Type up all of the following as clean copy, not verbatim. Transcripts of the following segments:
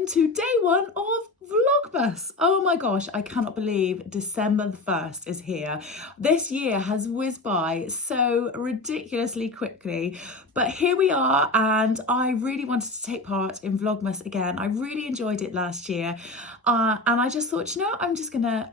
welcome to day one of Vlogmas. Oh my gosh, I cannot believe December the 1st is here. This year has whizzed by so ridiculously quickly, but here we are, and I really wanted to take part in Vlogmas again. I really enjoyed it last year, and I just thought, you know, I'm just gonna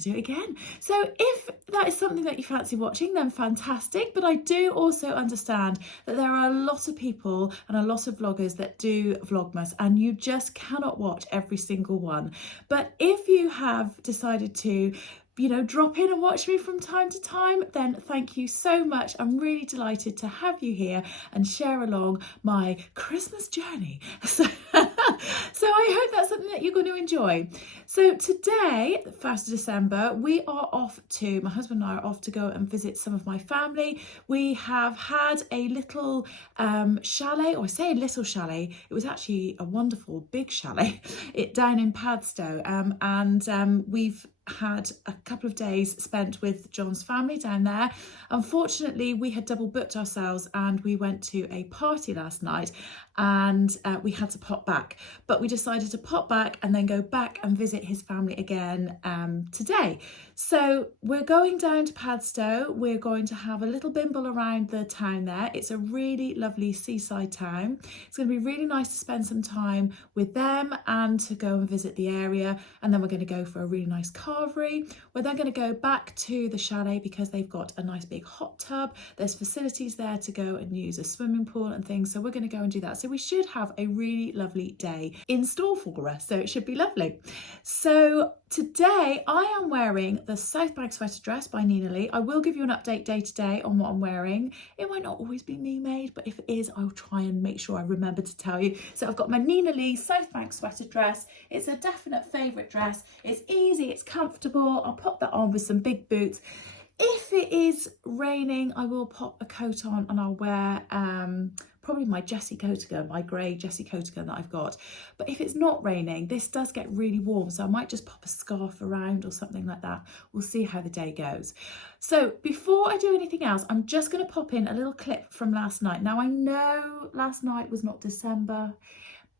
do it again. So if that is something that you fancy watching, then fantastic. But I do also understand that there are a lot of people and a lot of vloggers that do Vlogmas, and you just cannot watch every single one. But if you have decided to, you know, drop in and watch me from time to time, then thank you so much. I'm really delighted to have you here and share along my Christmas journey. So I hope that's something that you're going to enjoy. So today, the 1st of December, we are off to, my husband and I are off to go and visit some of my family. We have had a little chalet, or I say a little chalet, it was actually a wonderful big chalet, down in Padstow, and we've had a couple of days spent with John's family down there. Unfortunately, we had double booked ourselves and we went to a party last night, and we had to pop back, but we decided to pop back and then go back and visit his family again today. So we're going down to Padstow. We're going to have a little bimble around the town there. It's a really lovely seaside town. It's going to be really nice to spend some time with them and to go and visit the area, and then we're going to go for a really nice carvery. We're then going to go back to the chalet because they've got a nice big hot tub. There's facilities there to go and use a swimming pool and things, so we're going to go and do that. So we should have a really lovely day in store for us, so it should be lovely. So today I am wearing the Sounthbank Sweater Dress by Nina Lee. I will give you an update day to day on what I'm wearing. It might not always be me made, but if it is, I'll try and make sure I remember to tell you. So I've got my Nina Lee Sounthbank Sweater Dress. It's a definite favourite dress. It's easy, it's comfortable. I'll pop that on with some big boots. If it is raining, I will pop a coat on and I'll wear probably my Jessie Coatigan, my grey Jessie Coatigan that I've got. But if it's not raining, this does get really warm, so I might just pop a scarf around or something like that. We'll see how the day goes. So before I do anything else, I'm just going to pop in a little clip from last night. Now I know last night was not December,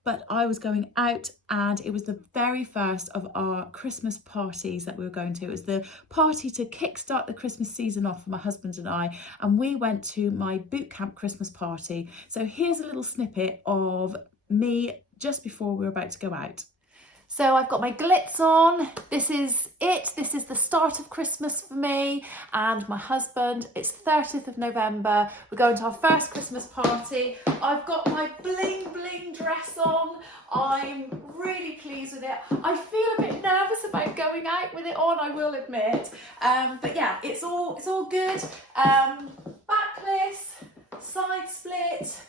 but I was going out and it was the very first of our Christmas parties that we were going to. It was the party to kickstart the Christmas season off for my husband and I, and we went to my boot camp Christmas party. So here's a little snippet of me just before we were about to go out. So I've got my glitz on. This is it. This is the start of Christmas for me and my husband. It's 30th of November. We're going to our first Christmas party. I've got my bling bling dress on. I'm really pleased with it. I feel a bit nervous about going out with it on, I will admit. But yeah, it's all good. Backless, side split,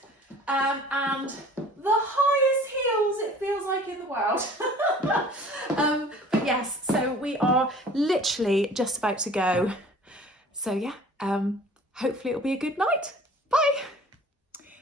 and the highest heels it feels like in the world. But yes, so we are literally just about to go. So yeah, hopefully it'll be a good night. Bye.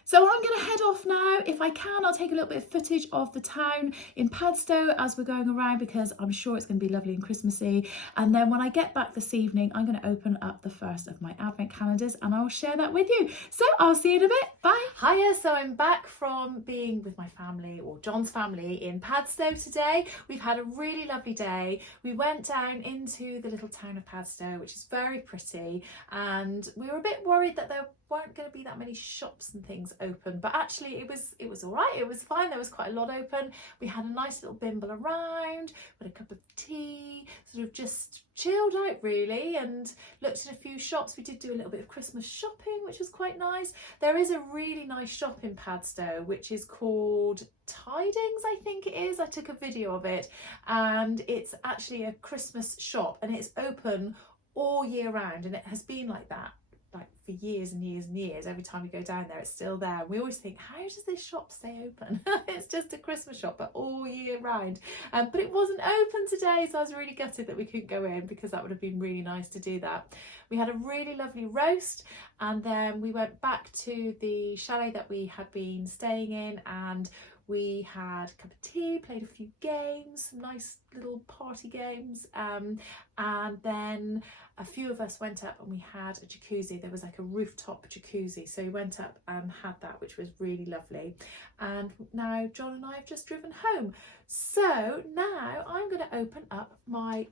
So I'm going to head off now. If I can, I'll take a little bit of footage of the town in Padstow as we're going around, because I'm sure it's going to be lovely and Christmassy. And then when I get back this evening, I'm going to open up the first of my advent calendars and I'll share that with you. So I'll see you in a bit. Bye. Hiya, so I'm back from being with my family, or John's family, in Padstow today. We've had a really lovely day. We went down into the little town of Padstow, which is very pretty, and we were a bit worried that there weren't going to be that many shops and things open, but actually it was all right. It was fine. There was quite a lot open. We had a nice little bimble around with a cup of tea, sort of just chilled out really, and looked at a few shops. We did do a little bit of Christmas shopping, which was quite nice. There is a really nice shop in Padstow which is called Tidings, I think it is. I took a video of it, and it's actually a Christmas shop and it's open all year round, and it has been like that like for years and years and years. Every time we go down there, it's still there. We always think, how does this shop stay open? It's just a Christmas shop, but all year round. But it wasn't open today, so I was really gutted that we couldn't go in, because that would have been really nice to do that. We had a really lovely roast, and then we went back to the chalet that we had been staying in, and we had a cup of tea, played a few games, some nice little party games, and then a few of us went up and we had a jacuzzi. There was like a rooftop jacuzzi, so we went up and had that, which was really lovely. And now John and I have just driven home, so now I'm going to open up my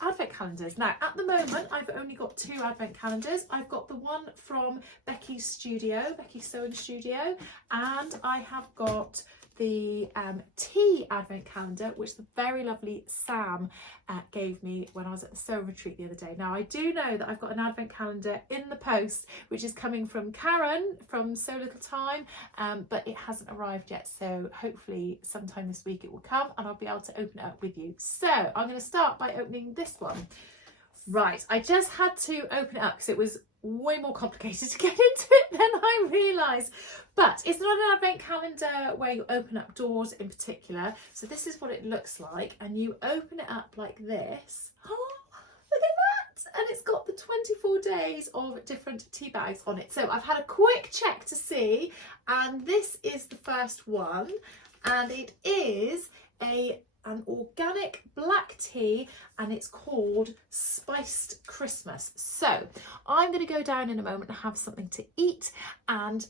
advent calendars. Now at the moment I've only got 2 advent calendars. I've got the one from Becky's studio, Becky's sewing studio, and I have got the tea advent calendar, which the very lovely Sam gave me when I was at the sewing retreat the other day. Now I do know that I've got an advent calendar in the post, which is coming from Karen from So Little Time, but it hasn't arrived yet, so hopefully sometime this week it will come and I'll be able to open it up with you. So I'm going to start by opening this one. Right, I just had to open it up because it was way more complicated to get into it than I realised. But it's not an advent calendar where you open up doors in particular. So this is what it looks like, and you open it up like this. Oh, look at that! And it's got the 24 days of different tea bags on it. So I've had a quick check to see, and this is the first one, and it is an organic black tea, and it's called Spiced Christmas. So I'm going to go down in a moment and have something to eat, and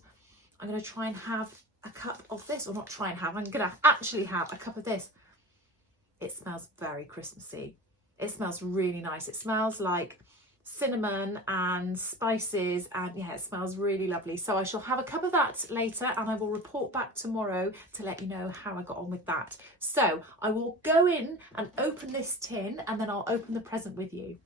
I'm going to try and have a cup of this, or not try and have, I'm going to actually have a cup of this. It smells very Christmassy. It smells really nice. It smells like cinnamon and spices, and yeah, it smells really lovely. So I shall have a cup of that later, and I will report back tomorrow to let you know how I got on with that. So I will go in and open this tin, and then I'll open the present with you.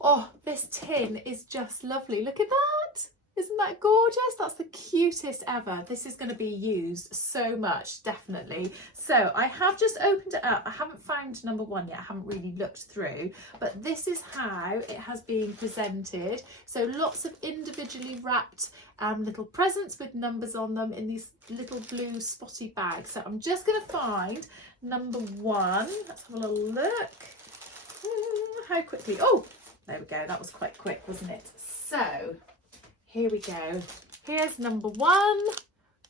Oh, this tin is just lovely. Look at that. Isn't that gorgeous? That's the cutest ever. This is going to be used so much, definitely. So I have just opened it up. I haven't found number 1 yet. I haven't really looked through, but this is how it has been presented. So lots of individually wrapped little presents with numbers on them in these little blue spotty bags. So I'm just going to find number 1. Let's have a little look. How quickly? Oh, there we go. That was quite quick, wasn't it? So here we go. Here's number 1.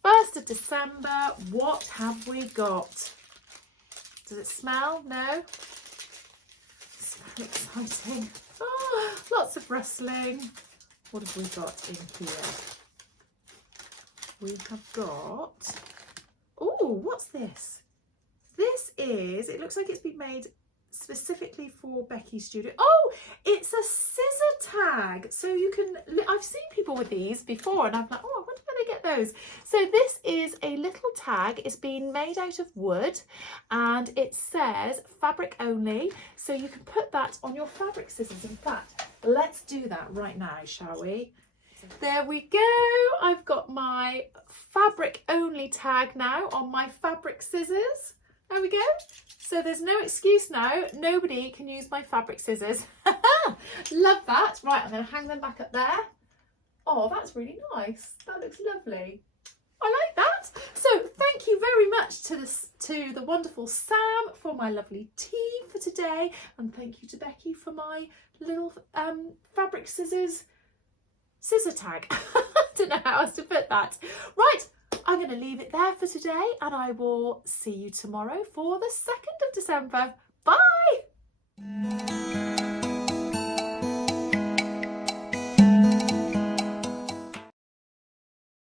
1st of December. What have we got? Does it smell? No? It's very exciting. Oh, lots of rustling. What have we got in here? We have got... Oh, what's this? This is... It looks like it's been made specifically for Becky's studio. Oh, it's a scissor tag, so you can, I've seen people with these before and I'm like, oh, I wonder where they get those. So this is a little tag. It's been made out of wood, and it says fabric only, so you can put that on your fabric scissors. In fact, let's do that right now, shall we? There we go. I've got my fabric only tag now on my fabric scissors. There we go. So there's no excuse now. Nobody can use my fabric scissors. Love that. Right, I'm going to hang them back up there. Oh, that's really nice. That looks lovely. I like that. So thank you very much to the wonderful Sam for my lovely tea for today, and thank you to Becky for my little fabric scissor tag. I don't know how else to put that. Right. I'm going to leave it there for today, and I will see you tomorrow for the 2nd of December. Bye!